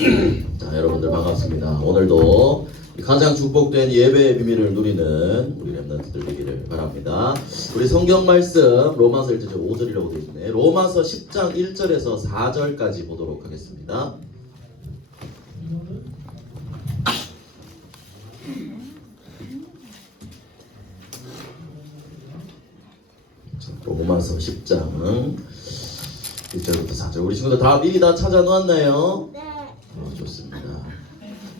자, 여러분들 반갑습니다. 오늘도 가장 축복된 예배의 비밀을 누리는 우리 렘넌트들 되기를 바랍니다. 우리 성경 말씀 로마서 1장 5절이라고 되어 있네. 로마서 10장 1절에서 4절까지 보도록 하겠습니다. 로마서 10장 1절부터 4절. 우리 친구들 다 미리 다 찾아 놓았나요? 네. 좋습니다.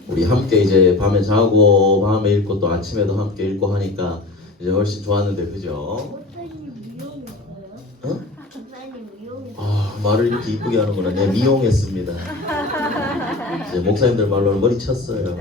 우리 함께 이제 밤에 자고 밤에 읽고 또 아침에도 함께 읽고 하니까 이제 훨씬 좋았는데, 그죠? 목사님 미용했어요? 어? 목사님 미용했어요? 아, 말을 이렇게 이쁘게 하는구나. 네, 미용했습니다. 이제 목사님들 말로는 머리 쳤어요.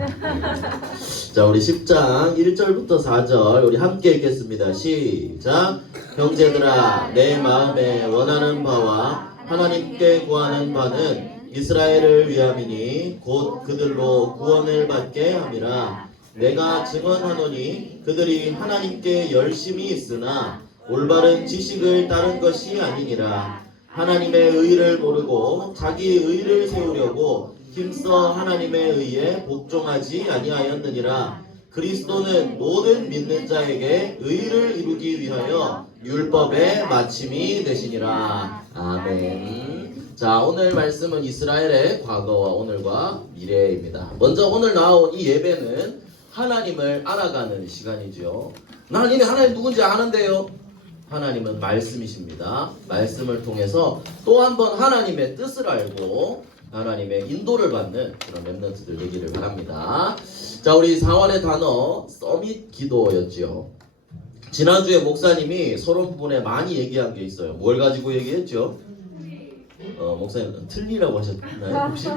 자, 우리 10장 1절부터 4절 우리 함께 읽겠습니다. 시작. 형제들아, 내 마음에 원하는 바와 하나님께 구하는 바는 이스라엘을 위함이니 곧 그들로 구원을 받게 함이라. 내가 증언하노니 그들이 하나님께 열심히 있으나 올바른 지식을 따른 것이 아니니라. 하나님의 의를 모르고 자기 의를 세우려고 힘써 하나님의 의에 복종하지 아니하였느니라. 그리스도는 모든 믿는 자에게 의를 이루기 위하여 율법의 마침이 되시니라. 아멘. 자, 오늘 말씀은 이스라엘의 과거와 오늘과 미래입니다. 먼저 오늘 나온 이 예배는 하나님을 알아가는 시간이죠. 나는 이미 하나님 누군지 아는데요. 하나님은 말씀이십니다. 말씀을 통해서 또 한 번 하나님의 뜻을 알고 하나님의 인도를 받는 그런 렘넌트들 되기를 바랍니다. 자, 우리 4월의 단어 서밋 기도였죠. 지난주에 목사님이 서론 부분에 많이 얘기한 게 있어요. 뭘 가지고 얘기했죠? 목사님 틀리라고 하셨나요 혹시?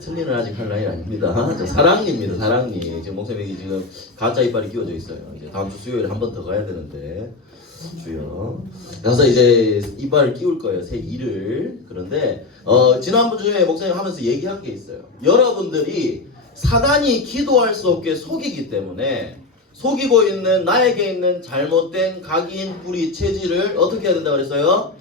틀리는 아직 할 나이 아닙니다. 저 사랑니입니다. 사랑니. 지금 목사님이 지금 가짜 이빨이 끼워져 있어요. 이제 다음 주 수요일에 한 번 더 가야 되는데 주여. 그래서 이제 이빨을 끼울 거예요. 새 이를. 그런데 지난주에 목사님 하면서 얘기한 게 있어요. 여러분들이 사단이 기도할 수 없게 속이기 때문에 속이고 있는 나에게 있는 잘못된 각인 뿌리 체질을 어떻게 해야 된다 그랬어요?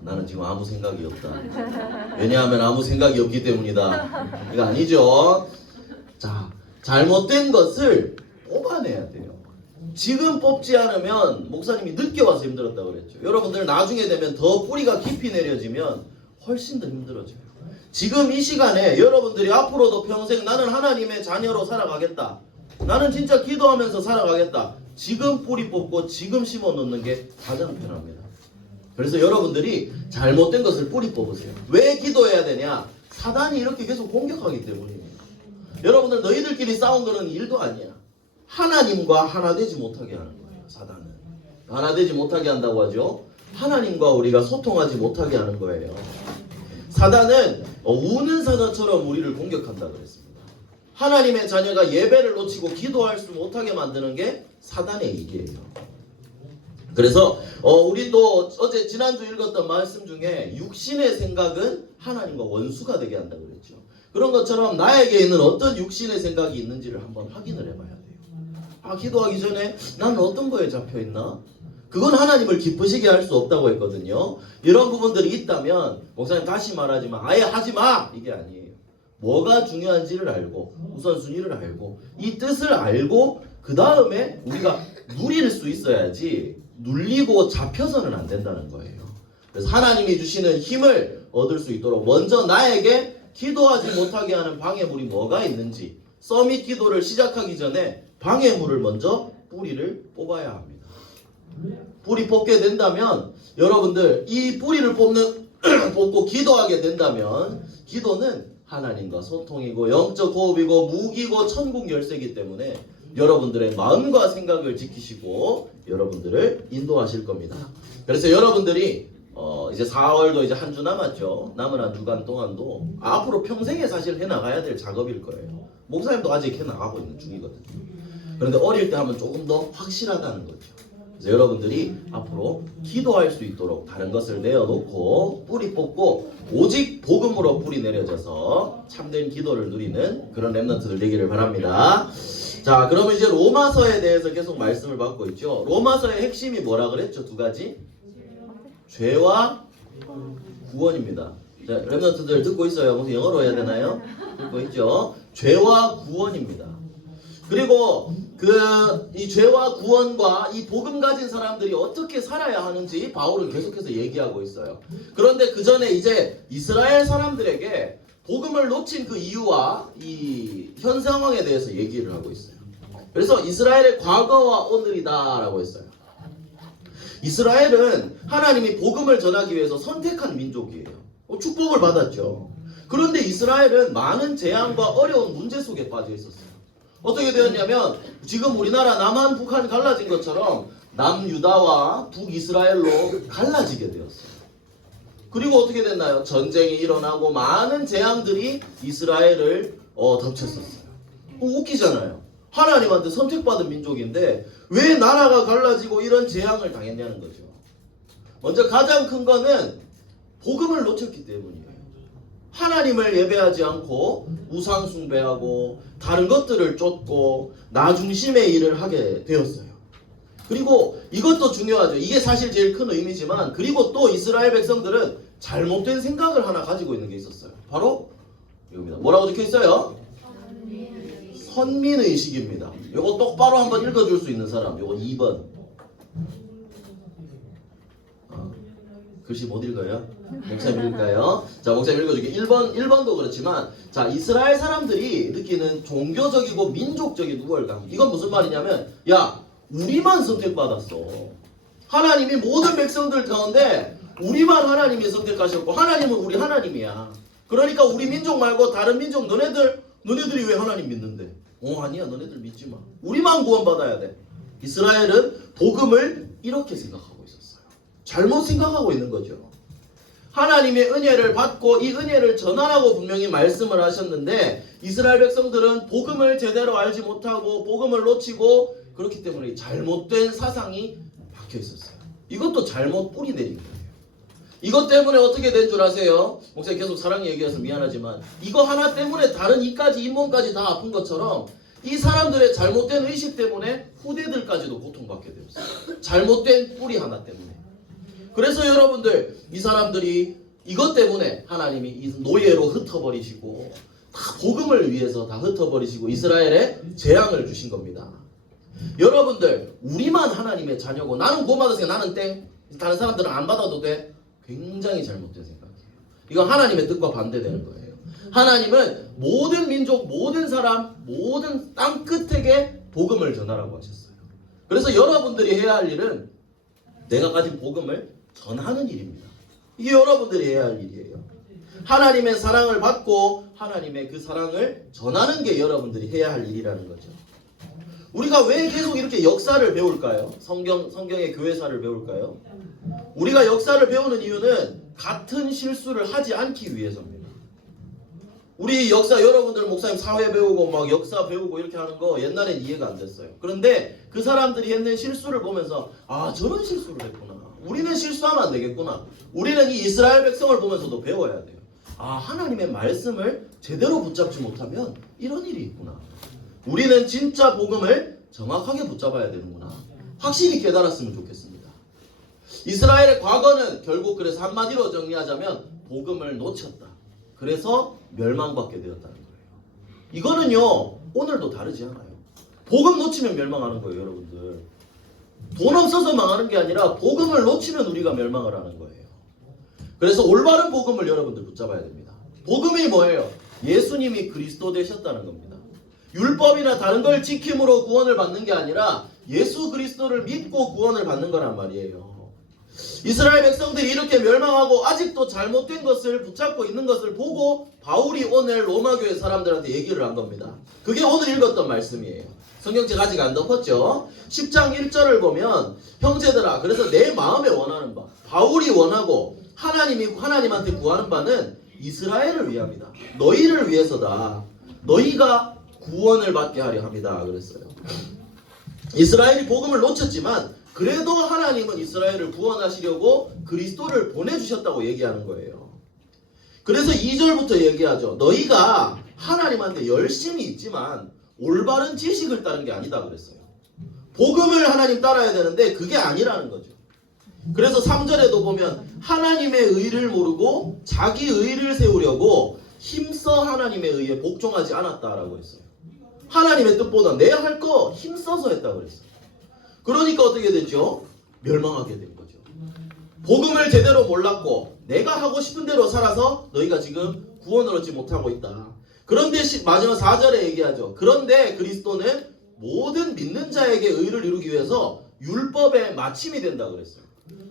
나는 지금 아무 생각이 없다. 왜냐하면 아무 생각이 없기 때문이다. 이거 아니죠. 자, 잘못된 것을 뽑아내야 돼요. 지금 뽑지 않으면 목사님이 늦게 와서 힘들었다고 그랬죠. 여러분들 나중에 되면 더 뿌리가 깊이 내려지면 훨씬 더 힘들어져요. 지금 이 시간에 여러분들이 앞으로도 평생 나는 하나님의 자녀로 살아가겠다. 나는 진짜 기도하면서 살아가겠다. 지금 뿌리 뽑고 지금 심어 놓는 게 가장 편합니다. 그래서 여러분들이 잘못된 것을 뿌리 뽑으세요. 왜 기도해야 되냐? 사단이 이렇게 계속 공격하기 때문입니다. 여러분들 너희들끼리 싸운 거는 일도 아니야. 하나님과 하나 되지 못하게 하는 거예요. 사단은 하나 되지 못하게 한다고 하죠. 하나님과 우리가 소통하지 못하게 하는 거예요. 사단은 우는 사자처럼 우리를 공격한다 그랬습니다. 하나님의 자녀가 예배를 놓치고 기도할 수 못하게 만드는 게 사단의 일이에요. 그래서 우리도 어제 지난주 읽었던 말씀 중에 육신의 생각은 하나님과 원수가 되게 한다고 그랬죠. 그런 것처럼 나에게 있는 어떤 육신의 생각이 있는지를 한번 확인을 해봐야 돼요. 기도하기 전에 나는 어떤 거에 잡혀있나? 그건 하나님을 기쁘시게 할 수 없다고 했거든요. 이런 부분들이 있다면 목사님 다시 말하지만 아예 하지마! 이게 아니에요. 뭐가 중요한지를 알고 우선순위를 알고 이 뜻을 알고 그 다음에 우리가 누릴 수 있어야지 눌리고 잡혀서는 안 된다는 거예요. 그래서 하나님이 주시는 힘을 얻을 수 있도록 먼저 나에게 기도하지 못하게 하는 방해물이 뭐가 있는지 서밋 기도를 시작하기 전에 방해물을 먼저 뿌리를 뽑아야 합니다. 뿌리 뽑게 된다면 여러분들 이 뿌리를 뽑고 기도하게 된다면 기도는 하나님과 소통이고 영적 호흡이고 무기고 천국 열쇠이기 때문에 여러분들의 마음과 생각을 지키시고 여러분들을 인도하실 겁니다. 그래서 여러분들이 이제 4월도 이제 한 주 남았죠. 남은 한 주간 동안도 앞으로 평생에 사실 해나가야 될 작업일 거예요. 목사님도 아직 해나가고 있는 중이거든요. 그런데 어릴 때 하면 조금 더 확실하다는 거죠. 그래서 여러분들이 앞으로 기도할 수 있도록 다른 것을 내어놓고 뿌리 뽑고 오직 복음으로 뿌리 내려져서 참된 기도를 누리는 그런 렘넌트들 되기를 바랍니다. 자, 그러면 이제 로마서에 대해서 계속 말씀을 받고 있죠. 로마서의 핵심이 뭐라 그랬죠? 두 가지? 죄와 구원입니다. 자, 렘넌트들 듣고 있어요? 무슨 영어로 해야 되나요? 듣고 있죠? 죄와 구원입니다. 그리고 이 죄와 구원과 이 복음 가진 사람들이 어떻게 살아야 하는지 바울은 계속해서 얘기하고 있어요. 그런데 그 전에 이제 이스라엘 사람들에게 복음을 놓친 그 이유와 이 현 상황에 대해서 얘기를 하고 있어요. 그래서 이스라엘의 과거와 오늘이다라고 했어요. 이스라엘은 하나님이 복음을 전하기 위해서 선택한 민족이에요. 축복을 받았죠. 그런데 이스라엘은 많은 재앙과 어려운 문제 속에 빠져 있었어요. 어떻게 되었냐면 지금 우리나라 남한 북한 갈라진 것처럼 남유다와 북이스라엘로 갈라지게 되었어요. 그리고 어떻게 됐나요? 전쟁이 일어나고 많은 재앙들이 이스라엘을 덮쳤었어요. 웃기잖아요. 하나님한테 선택받은 민족인데 왜 나라가 갈라지고 이런 재앙을 당했냐는 거죠. 먼저 가장 큰 거는 복음을 놓쳤기 때문이에요. 하나님을 예배하지 않고 우상 숭배하고 다른 것들을 쫓고 나 중심의 일을 하게 되었어요. 그리고 이것도 중요하죠. 이게 사실 제일 큰 의미지만 그리고 또 이스라엘 백성들은 잘못된 생각을 하나 가지고 있는 게 있었어요. 바로 이겁니다. 뭐라고 적혀 있어요? 선민의식입니다. 이거 똑바로 한번 읽어줄 수 있는 사람. 이거 2번. 글씨 못 읽어요? 목사님 읽을까요? 자, 목사님 읽어줄게. 1번도 그렇지만, 자, 이스라엘 사람들이 느끼는 종교적이고 민족적인 우월감. 이건 무슨 말이냐면, 야, 우리만 선택받았어. 하나님이 모든 백성들 가운데 우리만 하나님이 선택하셨고, 하나님은 우리 하나님이야. 그러니까 우리 민족 말고 다른 민족, 너네들이 왜 하나님 믿는데? 아니야, 너네들 믿지 마. 우리만 구원받아야 돼. 이스라엘은 복음을 이렇게 생각하고 있었어요. 잘못 생각하고 있는 거죠. 하나님의 은혜를 받고 이 은혜를 전하라고 분명히 말씀을 하셨는데 이스라엘 백성들은 복음을 제대로 알지 못하고 복음을 놓치고 그렇기 때문에 잘못된 사상이 박혀 있었어요. 이것도 잘못 뿌리 내린 거예요. 이것 때문에 어떻게 된 줄 아세요? 목사님 계속 사랑 얘기해서 미안하지만 이거 하나 때문에 다른 이까지 잇몸까지 다 아픈 것처럼 이 사람들의 잘못된 의식 때문에 후대들까지도 고통받게 되었어요. 잘못된 뿌리 하나 때문에. 그래서 여러분들 이 사람들이 이것 때문에 하나님이 이 노예로 흩어버리시고 다 복음을 위해서 다 흩어버리시고 이스라엘에 재앙을 주신 겁니다. 여러분들 우리만 하나님의 자녀고 나는 구원받았으니까 나는 땡 다른 사람들은 안 받아도 돼. 굉장히 잘못된 생각이에요. 이건 하나님의 뜻과 반대되는 거예요. 하나님은 모든 민족, 모든 사람, 모든 땅 끝에게 복음을 전하라고 하셨어요. 그래서 여러분들이 해야 할 일은 내가 가진 복음을 전하는 일입니다. 이게 여러분들이 해야 할 일이에요. 하나님의 사랑을 받고 하나님의 그 사랑을 전하는 게 여러분들이 해야 할 일이라는 거죠. 우리가 왜 계속 이렇게 역사를 배울까요? 성경의 교회사를 배울까요? 우리가 역사를 배우는 이유는 같은 실수를 하지 않기 위해서입니다. 우리 역사 여러분들 목사님 사회 배우고 막 역사 배우고 이렇게 하는 거 옛날엔 이해가 안 됐어요. 그런데 그 사람들이 했는 실수를 보면서 아 저런 실수를 했구나. 우리는 실수하면 안 되겠구나. 우리는 이 이스라엘 백성을 보면서도 배워야 돼요. 아 하나님의 말씀을 제대로 붙잡지 못하면 이런 일이 있구나. 우리는 진짜 복음을 정확하게 붙잡아야 되는구나. 확실히 깨달았으면 좋겠습니다. 이스라엘의 과거는 결국 그래서 한마디로 정리하자면 복음을 놓쳤다. 그래서 멸망받게 되었다는 거예요. 이거는요 오늘도 다르지 않아요. 복음 놓치면 멸망하는 거예요. 여러분들 돈 없어서 망하는 게 아니라 복음을 놓치면 우리가 멸망을 하는 거예요. 그래서 올바른 복음을 여러분들 붙잡아야 됩니다. 복음이 뭐예요? 예수님이 그리스도 되셨다는 겁니다. 율법이나 다른 걸 지킴으로 구원을 받는 게 아니라 예수 그리스도를 믿고 구원을 받는 거란 말이에요. 이스라엘 백성들이 이렇게 멸망하고 아직도 잘못된 것을 붙잡고 있는 것을 보고 바울이 오늘 로마교회 사람들한테 얘기를 한 겁니다. 그게 오늘 읽었던 말씀이에요. 성경책 아직 안 덮었죠? 10장 1절을 보면 형제들아 그래서 내 마음에 원하는 바 바울이 원하고 하나님한테 구하는 바는 이스라엘을 위함이다. 너희를 위해서다. 너희가 구원을 받게 하려 합니다. 그랬어요. 이스라엘이 복음을 놓쳤지만 그래도 하나님은 이스라엘을 구원하시려고 그리스도를 보내주셨다고 얘기하는 거예요. 그래서 2절부터 얘기하죠. 너희가 하나님한테 열심히 있지만 올바른 지식을 따른 게 아니다 그랬어요. 복음을 하나님 따라야 되는데 그게 아니라는 거죠. 그래서 3절에도 보면 하나님의 의를 모르고 자기 의를 세우려고 힘써 하나님의 의에 복종하지 않았다라고 했어요. 하나님의 뜻보다 내 할 거 힘써서 했다고 그랬어요. 그러니까 어떻게 됐죠? 멸망하게 된 거죠. 복음을 제대로 몰랐고 내가 하고 싶은 대로 살아서 너희가 지금 구원을 얻지 못하고 있다. 그런데 마지막 4절에 얘기하죠. 그런데 그리스도는 모든 믿는 자에게 의를 이루기 위해서 율법의 마침이 된다 그랬어요.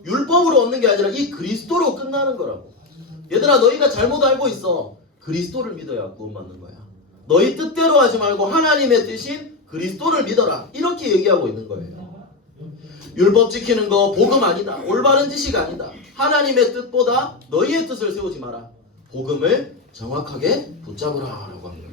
율법으로 얻는 게 아니라 이 그리스도로 끝나는 거라고. 얘들아, 너희가 잘못 알고 있어. 그리스도를 믿어야 구원받는 거야. 너희 뜻대로 하지 말고 하나님의 뜻인 그리스도를 믿어라. 이렇게 얘기하고 있는 거예요. 율법 지키는 거 복음 아니다. 올바른 지식 아니다. 하나님의 뜻보다 너희의 뜻을 세우지 마라. 복음을 정확하게 붙잡으라 라고 합니다.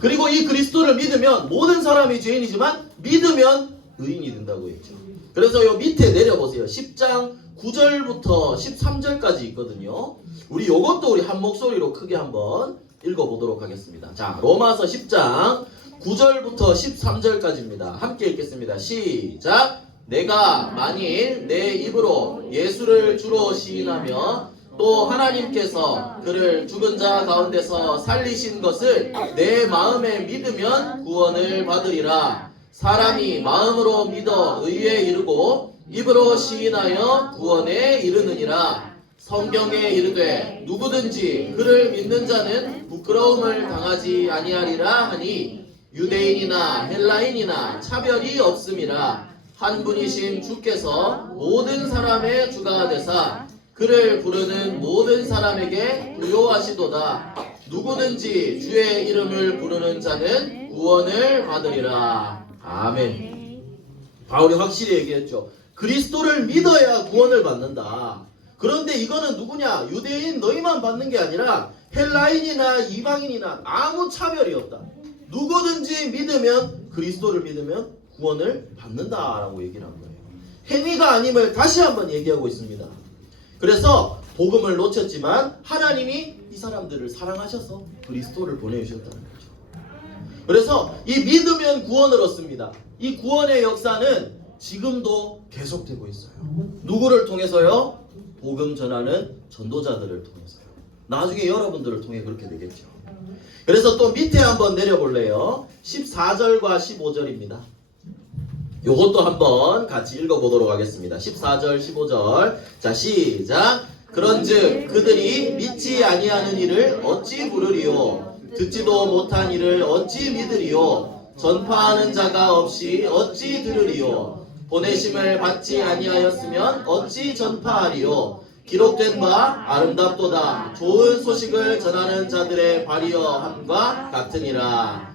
그리고 이 그리스도를 믿으면 모든 사람이 죄인이지만 믿으면 의인이 된다고 했죠. 그래서 요 밑에 내려보세요. 10장 9절부터 13절까지 있거든요. 우리 요것도 우리 한 목소리로 크게 한번 읽어보도록 하겠습니다. 자, 로마서 10장 9절부터 13절까지입니다. 함께 읽겠습니다. 시작! 내가 만일 내 입으로 예수를 주로 시인하며 또 하나님께서 그를 죽은 자 가운데서 살리신 것을 내 마음에 믿으면 구원을 받으리라. 사람이 마음으로 믿어 의에 이르고 입으로 시인하여 구원에 이르느니라. 성경에 이르되 누구든지 그를 믿는 자는 부끄러움을 당하지 아니하리라 하니 유대인이나 헬라인이나 차별이 없음이라. 한 분이신 주께서 모든 사람의 주가 되사 그를 부르는 모든 사람에게 부요하시도다. 누구든지 주의 이름을 부르는 자는 구원을 받으리라. 아멘. 바울이 확실히 얘기했죠. 그리스도를 믿어야 구원을 받는다. 그런데 이거는 누구냐? 유대인 너희만 받는 게 아니라 헬라인이나 이방인이나 아무 차별이 없다. 누구든지 믿으면, 그리스도를 믿으면 구원을 받는다라고 얘기를 한 거예요. 행위가 아님을 다시 한번 얘기하고 있습니다. 그래서 복음을 놓쳤지만 하나님이 이 사람들을 사랑하셔서 그리스도를 보내주셨다는 거죠. 그래서 이 믿으면 구원을 얻습니다. 이 구원의 역사는 지금도 계속되고 있어요. 누구를 통해서요? 복음 전하는 전도자들을 통해서요. 나중에 여러분들을 통해 그렇게 되겠죠. 그래서 또 밑에 한번 내려볼래요. 14절과 15절입니다. 요것도 한번 같이 읽어보도록 하겠습니다. 14절, 15절. 자, 시작. 그런즉 그들이 믿지 아니하는 이를 어찌 부르리요? 듣지도 못한 이를 어찌 믿으리요? 전파하는 자가 없이 어찌 들으리요? 보내심을 받지 아니하였으면 어찌 전파하리요? 기록된 바 아름답도다. 좋은 소식을 전하는 자들의 발이여 함과 같으니라.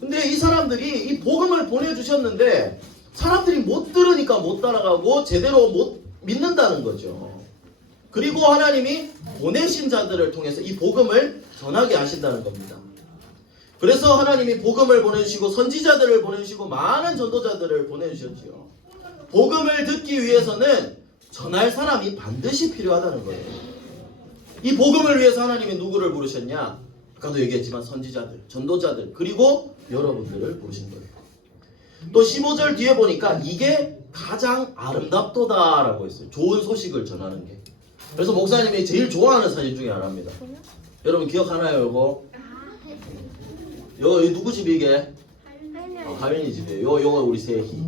근데 이 사람들이 이 복음을 보내주셨는데 사람들이 못 들으니까 못 따라가고 제대로 못 믿는다는 거죠. 그리고 하나님이 보내신 자들을 통해서 이 복음을 전하게 하신다는 겁니다. 그래서 하나님이 복음을 보내주시고 선지자들을 보내주시고 많은 전도자들을 보내주셨지요. 복음을 듣기 위해서는 전할 사람이 반드시 필요하다는 거예요. 이 복음을 위해서 하나님이 누구를 부르셨냐? 아까도 얘기했지만 선지자들, 전도자들, 그리고 여러분들을 부르신 거예요. 또 15절 뒤에 보니까 이게 가장 아름답도다라고 했어요. 좋은 소식을 전하는 게. 그래서 목사님이 제일 좋아하는 사진 중에 하나입니다. 여러분 기억하나요, 이거? 이거 누구 집이 이게? 하윤이 집이에요. 요거 우리 세희.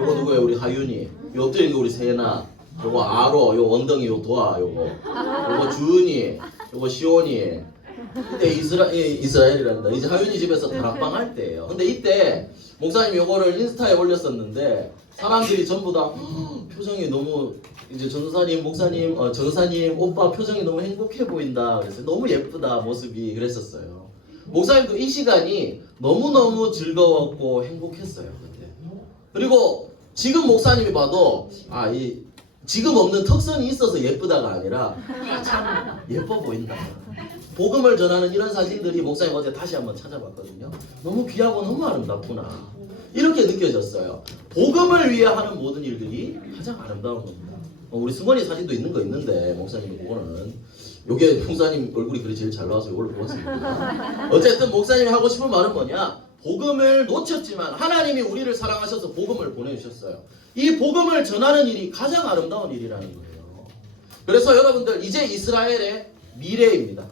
요거 누구예요? 우리 하윤이. 요 엎드린 게 우리 세나. 요거 아로. 요 엉덩이 요 도아. 요거 주은이. 요거 시온이. 그때 이스라엘이란다. 이제 하윤이 집에서 다락방 할 때예요. 근데 이때 목사님 요거를 인스타에 올렸었는데 사람들이 전부 다 표정이 너무 이제 전사님, 목사님, 전사님 오빠 표정이 너무 행복해 보인다. 그래서 너무 예쁘다 모습이 그랬었어요. 목사님도 이 시간이 너무너무 즐거웠고 행복했어요 그때. 그리고 지금 목사님이 봐도 지금 없는 턱선이 있어서 예쁘다가 아니라 참 예뻐 보인다. 복음을 전하는 이런 사진들이 목사님 어제 다시 한번 찾아봤거든요. 너무 귀하고 너무 아름답구나. 이렇게 느껴졌어요. 복음을 위해 하는 모든 일들이 가장 아름다운 겁니다. 우리 승원이 사진도 있는 거 있는데 목사님 그거는 요게 목사님 얼굴이 그리 제일 잘 나와서 이걸로 뽑았습니다. 어쨌든 목사님이 하고 싶은 말은 뭐냐? 복음을 놓쳤지만 하나님이 우리를 사랑하셔서 복음을 보내주셨어요. 이 복음을 전하는 일이 가장 아름다운 일이라는 거예요. 그래서 여러분들 이제 이스라엘의 미래입니다.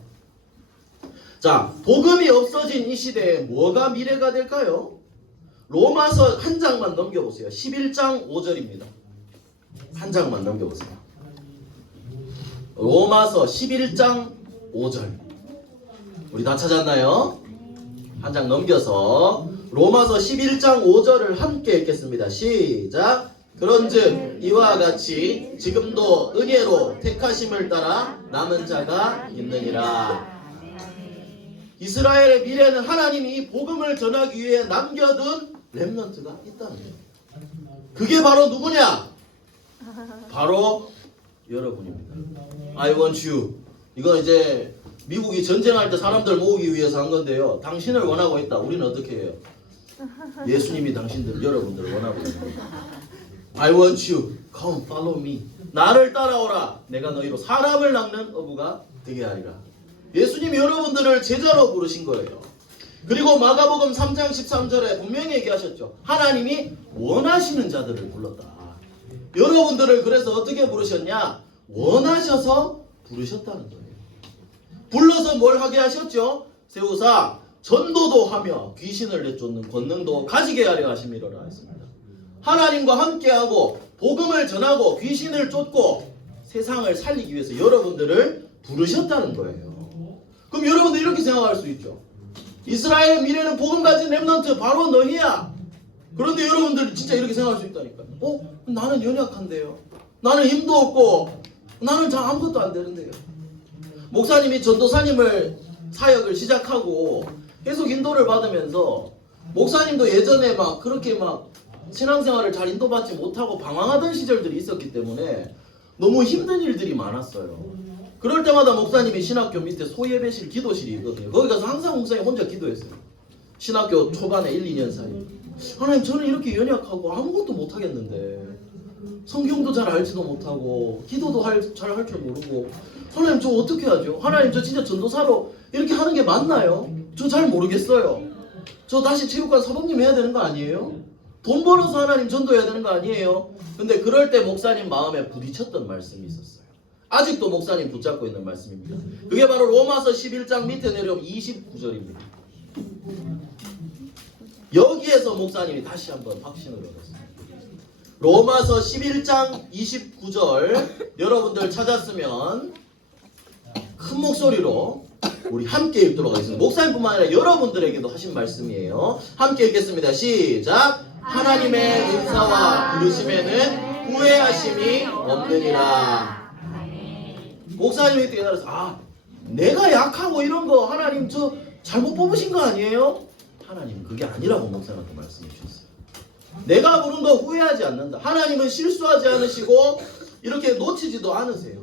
자, 복음이 없어진 이 시대에 뭐가 미래가 될까요? 로마서 한 장만 넘겨보세요. 11장 5절입니다. 한 장만 넘겨보세요. 로마서 11장 5절. 우리 다 찾았나요? 한 장 넘겨서 로마서 11장 5절을 함께 읽겠습니다. 시작. 그런즉 이와 같이 지금도 은혜로 택하심을 따라 남은 자가 있느니라. 이스라엘의 미래는 하나님이 이 복음을 전하기 위해 남겨둔 렘넌트가 있다는 거예요. 그게 바로 누구냐? 바로 여러분입니다. I want you. 이건 이제 미국이 전쟁할 때 사람들 모으기 위해서 한 건데요. 당신을 원하고 있다. 우리는 어떻게 해요? 예수님이 당신들, 여러분들을 원하고 있는 거예요. I want you. Come follow me. 나를 따라오라. 내가 너희로 사람을 낚는 어부가 되게 하리라. 예수님이 여러분들을 제자로 부르신 거예요. 그리고 마가복음 3장 13절에 분명히 얘기하셨죠. 하나님이 원하시는 자들을 불렀다. 여러분들을 그래서 어떻게 부르셨냐? 원하셔서 부르셨다는 거예요. 불러서 뭘 하게 하셨죠? 세우사 전도도 하며 귀신을 내쫓는 권능도 가지게 하려 하심이로라 했습니다. 하나님과 함께하고 복음을 전하고 귀신을 쫓고 세상을 살리기 위해서 여러분들을 부르셨다는 거예요. 그럼 여러분들 이렇게 생각할 수 있죠. 이스라엘의 미래는 복음 가진 렘넌트 바로 너희야. 그런데 여러분들 진짜 이렇게 생각할 수 있다니까요. 나는 연약한데요. 나는 힘도 없고 나는 잘 아무것도 안 되는데요. 목사님이 전도사님을 사역을 시작하고 계속 인도를 받으면서 목사님도 예전에 막 그렇게 막 신앙생활을 잘 인도받지 못하고 방황하던 시절들이 있었기 때문에 너무 힘든 일들이 많았어요. 그럴 때마다 목사님이 신학교 밑에 소예배실 기도실이 있거든요. 거기 가서 항상 목사님 혼자 기도했어요. 신학교 초반에 1, 2년 사이. 하나님 저는 이렇게 연약하고 아무것도 못하겠는데 성경도 잘 알지도 못하고 기도도 잘 할 줄 모르고 하나님 저 어떻게 하죠? 하나님 저 진짜 전도사로 이렇게 하는 게 맞나요? 저 잘 모르겠어요. 저 다시 체육관 사범님 해야 되는 거 아니에요? 돈 벌어서 하나님 전도해야 되는 거 아니에요? 근데 그럴 때 목사님 마음에 부딪혔던 말씀이 있었어요. 아직도 목사님 붙잡고 있는 말씀입니다. 그게 바로 로마서 11장 밑에 내려오면 29절입니다. 여기에서 목사님이 다시 한번 확신을 얻었습니다. 로마서 11장 29절 여러분들 찾았으면 큰 목소리로 우리 함께 읽도록 하겠습니다. 목사님뿐만 아니라 여러분들에게도 하신 말씀이에요. 함께 읽겠습니다. 시작. 하나님의 은사와 부르심에는 후회하심이 없느니라. 목사님이 깨달아서 내가 약하고 이런 거 하나님 저 잘못 뽑으신 거 아니에요? 하나님 그게 아니라고 목사님한테 말씀해 주셨어요. 내가 부른 거 후회하지 않는다. 하나님은 실수하지 않으시고 이렇게 놓치지도 않으세요.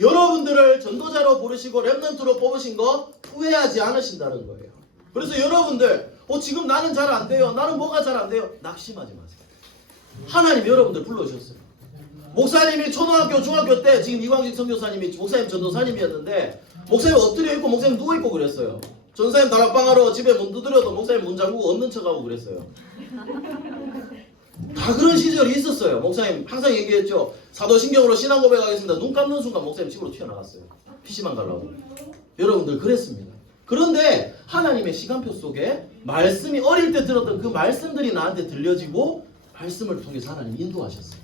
여러분들을 전도자로 부르시고 렘넌트로 뽑으신 거 후회하지 않으신다는 거예요. 그래서 여러분들 지금 나는 잘 안 돼요. 나는 뭐가 잘 안 돼요. 낙심하지 마세요. 하나님 여러분들 불러주셨어요. 목사님이 초등학교 중학교 때 지금 이광식 선교사님이 목사님 전도사님이었는데 목사님 엎드려 있고 목사님 누워 있고 그랬어요. 전사님 다락방하러 집에 문 두드려도 목사님 문 잠그고 없는 척하고 그랬어요. 다 그런 시절이 있었어요. 목사님 항상 얘기했죠. 사도신경으로 신앙 고백하겠습니다. 눈 감는 순간 목사님 집으로 튀어나갔어요. PC방 가려고. 여러분들 그랬습니다. 그런데 하나님의 시간표 속에 말씀이 어릴 때 들었던 그 말씀들이 나한테 들려지고 말씀을 통해서 하나님 인도하셨어요.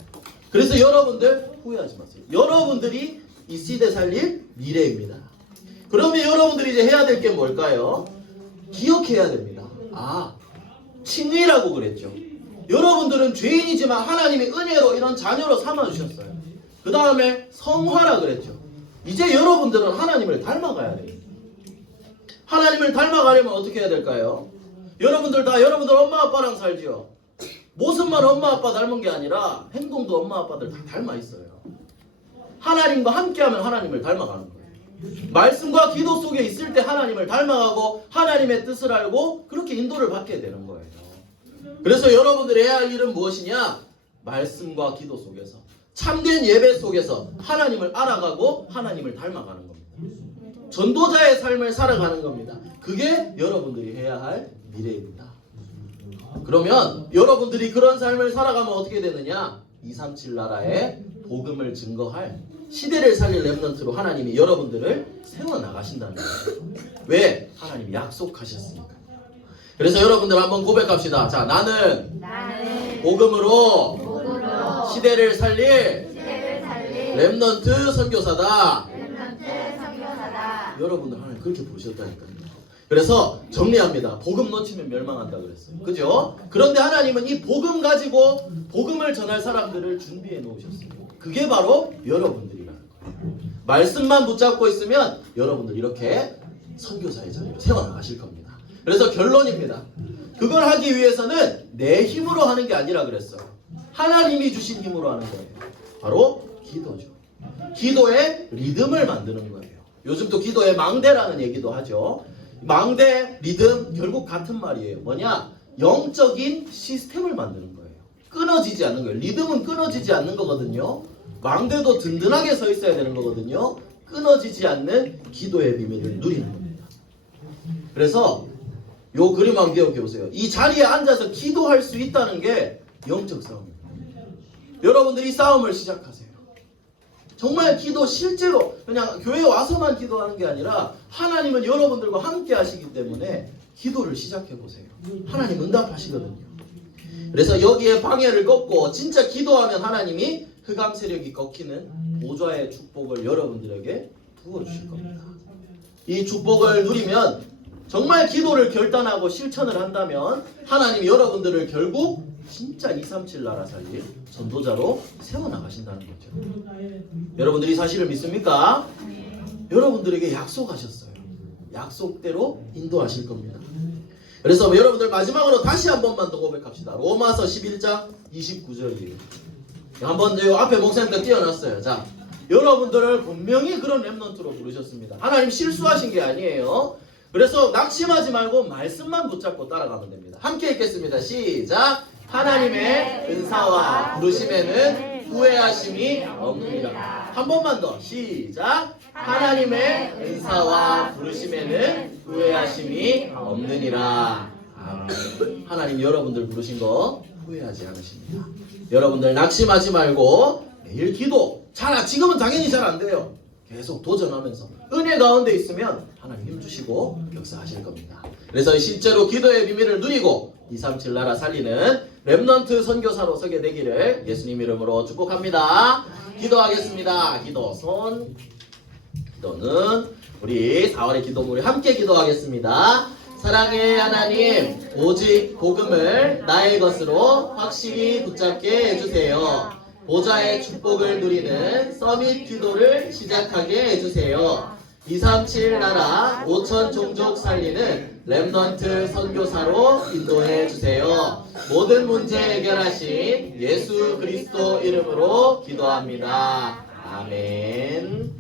그래서 여러분들 후회하지 마세요. 여러분들이 이 시대 살릴 미래입니다. 그러면 여러분들이 이제 해야 될 게 뭘까요? 기억해야 됩니다. 칭의라고 그랬죠. 여러분들은 죄인이지만 하나님이 은혜로 이런 자녀로 삼아주셨어요. 그 다음에 성화라 그랬죠. 이제 여러분들은 하나님을 닮아가야 돼요. 하나님을 닮아가려면 어떻게 해야 될까요? 여러분들 다 여러분들 엄마 아빠랑 살지요. 모습만 엄마 아빠 닮은 게 아니라 행동도 엄마 아빠들 다 닮아 있어요. 하나님과 함께하면 하나님을 닮아가는 거예요. 말씀과 기도 속에 있을 때 하나님을 닮아가고 하나님의 뜻을 알고 그렇게 인도를 받게 되는 거예요. 그래서 여러분들이 해야 할 일은 무엇이냐? 말씀과 기도 속에서 참된 예배 속에서 하나님을 알아가고 하나님을 닮아가는 겁니다. 전도자의 삶을 살아가는 겁니다. 그게 여러분들이 해야 할 미래입니다. 그러면 여러분들이 그런 삶을 살아가면 어떻게 되느냐? 237 나라의 복음을 증거할 시대를 살릴 렘넌트로 하나님이 여러분들을 세워나가신다는 거예요. 왜? 하나님이 약속하셨으니까. 그래서 여러분들 한번 고백합시다. 자, 나는 복음으로 시대를 살릴 렘넌트 선교사다. 여러분들 하나님 그렇게 부르셨다니까요. 그래서 정리합니다. 복음 놓치면 멸망한다 그랬어요. 그죠? 그런데 하나님은 이 복음 가지고 복음을 전할 사람들을 준비해 놓으셨어요. 그게 바로 여러분들이라는 거예요. 말씀만 붙잡고 있으면 여러분들 이렇게 선교사의 자리로 세워나가실 겁니다. 그래서 결론입니다. 그걸 하기 위해서는 내 힘으로 하는 게 아니라 그랬어요. 하나님이 주신 힘으로 하는 거예요. 바로 기도죠. 기도의 리듬을 만드는 거예요. 요즘 또 기도의 망대라는 얘기도 하죠. 망대, 리듬 결국 같은 말이에요. 뭐냐? 영적인 시스템을 만드는 거예요. 끊어지지 않는 거예요. 리듬은 끊어지지 않는 거거든요. 망대도 든든하게 서 있어야 되는 거거든요. 끊어지지 않는 기도의 비밀을 누리는 겁니다. 그래서 요 그림 한번 기억해 보세요. 이 자리에 앉아서 기도할 수 있다는 게 영적 싸움입니다. 여러분들이 이 싸움을 시작하세요. 정말 기도 실제로 그냥 교회에 와서만 기도하는 게 아니라 하나님은 여러분들과 함께 하시기 때문에 기도를 시작해 보세요. 하나님 응답하시거든요. 그래서 여기에 방해를 꺾고 진짜 기도하면 하나님이 흑암 세력이 꺾이는 보좌의 축복을 여러분들에게 부어주실 겁니다. 이 축복을 누리면 정말 기도를 결단하고 실천을 한다면 하나님이 여러분들을 결국 진짜 237 나라 살릴 전도자로 세워나가신다는 거죠. 여러분들이 사실을 믿습니까? 여러분들에게 약속하셨어요. 약속대로 인도하실 겁니다. 그래서 여러분들 마지막으로 다시 한 번만 더 고백합시다. 로마서 11장 29절이에요. 한번 요 앞에 목사님들 띄워놨어요. 자, 여러분들을 분명히 그런 렘넌트로 부르셨습니다. 하나님 실수하신 게 아니에요. 그래서 낙심하지 말고 말씀만 붙잡고 따라가면 됩니다. 함께 읽겠습니다. 시작. 하나님의 은사와 부르심에는 후회하심이 없느니라. 한 번만 더. 시작. 하나님의 은사와 부르심에는 후회하심이 없느니라. 아멘. 하나님 여러분들 부르신 거 후회하지 않으십니다. 여러분들 낙심하지 말고 매일 기도. 지금은 당연히 잘 안 돼요. 계속 도전하면서 은혜 가운데 있으면 하나님 힘주시고 역사하실 겁니다. 그래서 실제로 기도의 비밀을 누리고 237 나라 살리는 렘넌트 선교사로 서게 되기를 예수님 이름으로 축복합니다. 기도하겠습니다. 기도 손. 기도는 우리 4월의 기도물에 함께 기도하겠습니다. 사랑의 하나님, 오직 복음을 나의 것으로 확실히 붙잡게 해주세요. 보좌의 축복을 누리는 서밋 기도를 시작하게 해주세요. 237 나라 5천 종족 살리는 렘넌트 선교사로 인도해 주세요. 모든 문제 해결하신 예수 그리스도 이름으로 기도합니다. 아멘.